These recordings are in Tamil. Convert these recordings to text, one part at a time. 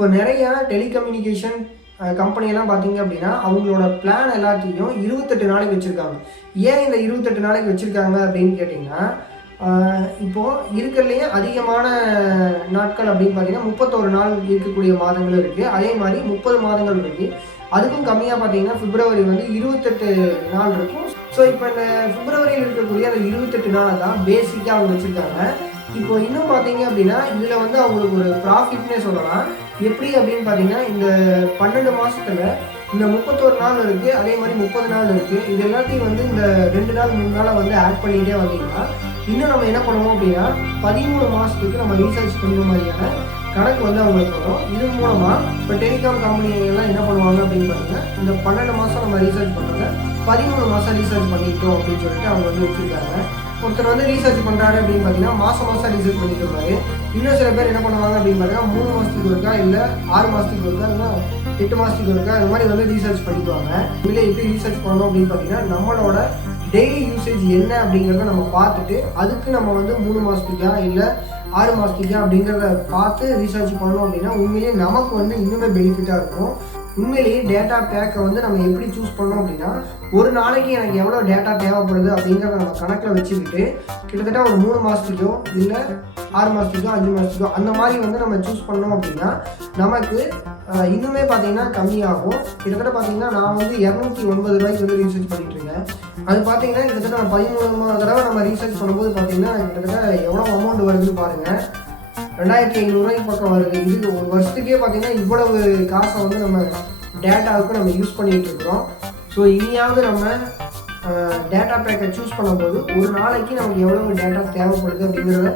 இப்போ நிறையா டெலிகம்யூனிகேஷன் கம்பெனியெல்லாம் பார்த்தீங்க அப்படின்னா அவங்களோட பிளான் எல்லாத்தையும் 28 நாளைக்கு வச்சுருக்காங்க. ஏன் இந்த 28 நாளைக்கு வச்சுருக்காங்க அப்படின்னு கேட்டிங்கன்னா, இப்போது இருக்கிறதுலையே அதிகமான நாட்கள் அப்படின்னு பார்த்தீங்கன்னா 31 நாள் இருக்கக்கூடிய மாதங்களும் இருக்குது. அதே மாதிரி 30 மாதங்கள் இருக்குது. அதுக்கும் கம்மியாக பார்த்தீங்கன்னா பிப்ரவரி வந்து 28 நாள் இருக்கும். ஸோ இப்போ இந்த பிப்ரவரியில் இருக்கக்கூடிய அந்த 28 நாளை தான் பேசிக்காக அவங்க வச்சுருக்காங்க. இப்போ இன்னும் பார்த்தீங்க அப்படின்னா இதில் வந்து அவங்களுக்கு ஒரு ப்ராஃபிட்னே சொல்லலாம். எப்படி அப்படின்னு பார்த்தீங்கன்னா இந்த 12 மாதத்தில் இந்த 31 நாள் இருக்குது, அதே மாதிரி 30 நாள் இருக்குது. இது எல்லாத்தையும் வந்து இந்த 2 நாள் 3 நாளை வந்து ஆட் பண்ணிகிட்டே வந்தீங்கன்னா இன்னும் நம்ம என்ன பண்ணுவோம் அப்படின்னா 13 மாதத்துக்கு நம்ம ரீசார்ஜ் பண்ணுற மாதிரியான கணக்கு வந்து அவங்களுக்கு வரும். இது மூலமாக இப்போ டெலிகாம் கம்பெனிகள்லாம் என்ன பண்ணுவாங்க அப்படின்னு பார்த்தீங்கன்னா இந்த 12 மாதம் நம்ம ரீசார்ஜ் பண்ணுறாங்க, 13 மாதம் ரீசார்ஜ் பண்ணிக்கிட்டோம் அப்படின்னு சொல்லிட்டு அவங்க வந்து வச்சுருக்காங்க. ஒருத்தர் வந்து ரீசார்ஜ் பண்ணுறாரு அப்படின்னு பார்த்தீங்கன்னா மாதம் ரீசார்ஜ் பண்ணிட்டு இருப்பாரு. இன்னும் சில பேர் என்ன பண்ணுவாங்க அப்படின்னு பார்த்தீங்கன்னா 3 மாதத்துக்கு ஒருக்கா, இல்லை 6 மாதத்துக்கு ஒருக்கா, இல்லை 8 மாதத்துக்கு ஒருக்கா இந்த மாதிரி வந்து ரீசார்ஜ் பண்ணிக்குவாங்க. இதில் எப்படி ரீசார்ஜ் பண்ணணும் அப்படின்னு பார்த்தீங்கன்னா நம்மளோட டெய்லி யூசேஜ் என்ன அப்படிங்கிறத நம்ம பார்த்துட்டு அதுக்கு நம்ம வந்து 3 மாதத்துக்கா இல்லை 6 மாதத்துக்கா அப்படிங்கிறத பார்த்து ரீசார்ஜ் பண்ணோம் அப்படின்னா உண்மையிலேயே நமக்கு வந்து இன்னுமே பெனிஃபிட்டாக இருக்கும். உண்மையிலேயே டேட்டா பேக்கை வந்து நம்ம எப்படி சூஸ் பண்ணோம் அப்படின்னா ஒரு நாளைக்கு எனக்கு எவ்வளோ டேட்டா தேவைப்படுது அப்படிங்கிறத நம்ம கணக்கில் வச்சுக்கிட்டு கிட்டத்தட்ட ஒரு 3 மாதத்துக்கோ இல்லை 6 மாதத்துக்கோ 5 மாதத்துக்கோ அந்த மாதிரி வந்து நம்ம சூஸ் பண்ணோம் அப்படின்னா நமக்கு இன்னுமே பார்த்தீங்கன்னா கம்மியாகும். கிட்டத்தட்ட பார்த்தீங்கன்னா நான் வந்து 209 ரூபாய்க்கு வந்து ரீசார்ஜ் பண்ணிட்டு இருக்கேன். அது பார்த்தீங்கன்னா கிட்டத்தட்ட நான் 13 தடவை நம்ம ரீசார்ஜ் பண்ணும்போது பார்த்தீங்கன்னா கிட்டத்தட்ட எவ்வளோ அமௌண்ட் வருதுன்னு பாருங்கள். 2500 ரூபாய்க்கு பக்கம் வருது. இது ஒரு வருஷத்துக்கே பார்த்தீங்கன்னா இவ்வளவு காசை வந்து நம்ம டேட்டாவுக்கு நம்ம யூஸ் பண்ணிகிட்டு இருக்கிறோம். ஸோ இனியாவது நம்ம டேட்டா பேக்கை சூஸ் பண்ணும்போது ஒரு நாளைக்கு நமக்கு எவ்வளோ டேட்டா தேவைப்படுது அப்படிங்கிறத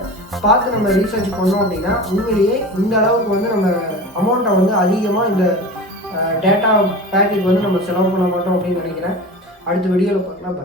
பார்த்து நம்ம ரீசார்ஜ் பண்ணோம் அப்படின்னா உண்மையிலேயே இந்த அளவுக்கு வந்து நம்ம அமௌண்ட்டை வந்து அதிகமாக இந்த டேட்டா பேக்குக்கு வந்து நம்ம செலவு பண்ண மாட்டோம் அப்படின்னு நினைக்கிறேன். அடுத்த வீடியோவில் பார்க்கலாம்.